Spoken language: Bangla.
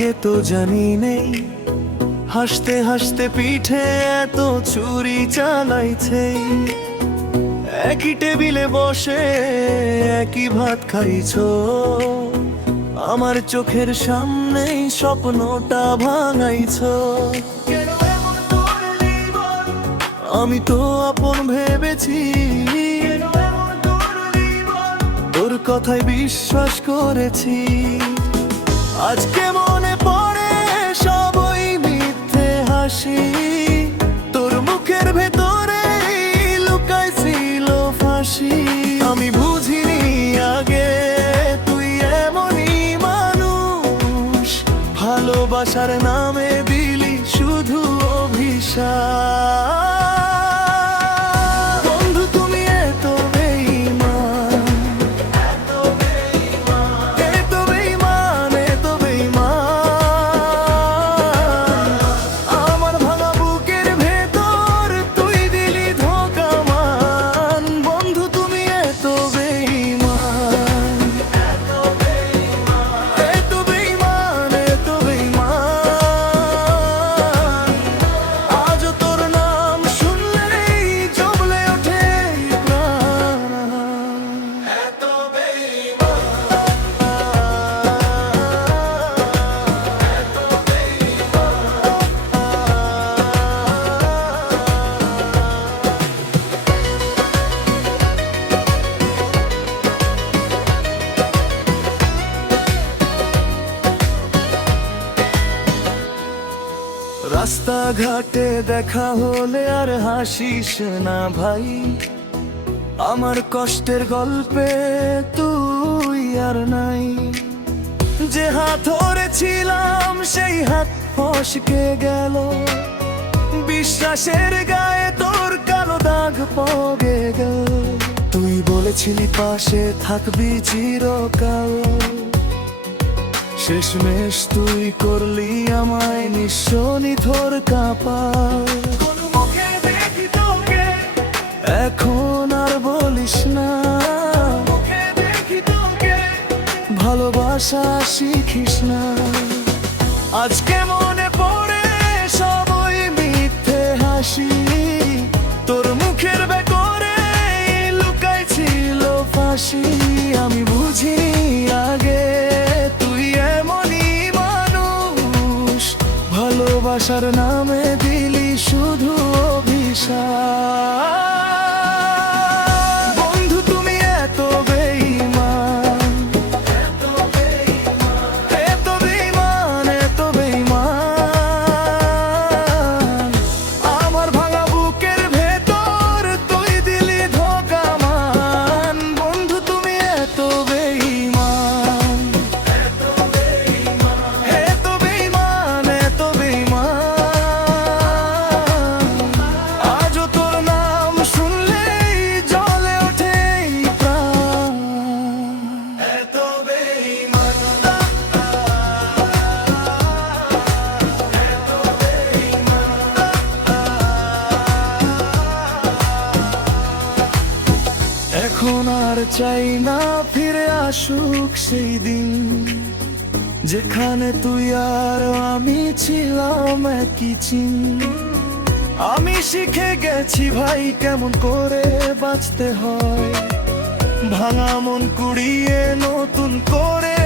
আগে তো জানি নেই, হাসতে হাসতে পিঠে এত ছুরি চালাইছে। একই টেবিলে বসে একই ভাত খাইছো, আমার চোখের সামনেই স্বপ্নটা ভাঙাইছো। আমি তো আপন ভেবেছি, তোর কথায় বিশ্বাস করেছি। আজকে মনে পড়ে সবই মিথ্যে হাসি, তোর মুখের ভেতরে লুকাইছিল ফাঁসি। আমি বুঝিনি আগে তুই এমনই মানুষ, ভালোবাসার নামে দিলি শুধু অভিশাপ। রাস্তাঘাটে দেখা হলে আর হাসিস না ভাই, আমার কষ্টের গল্পে তুই আর নাই। যে হাত ধরেছিলাম সেই হাত ফসকে গেল, বিশ্বাসের গায়ে তোর কালো দাগ পড়ে গেল। তুই বলেছিলি পাশে থাকবি চিরকাল, শেষমেশ তুই করলি আমায় নিঃস্ব নিথর কাপাল। এখন আর বলিস না, ভালোবাসা শিখিস না। আজকে মনে পড়ে সবই মিথ্যে হাসি, তোর মুখের ভেতরে লুকাইছিল ফাঁসি। আমি বুঝি আগে তুই এমনই মানুষ, ভালোবাসার নামে দিলি শুধু অভিশাপ। এখন আর চাই না ফিরে আসুক সেই দিন, যেখানে তুই আর আমি ছিলাম একই চিন। আমি শিখে গেছি ভাই কেমন করে বাঁচতে হয়, ভাঙা মন কুড়িয়ে নতুন করে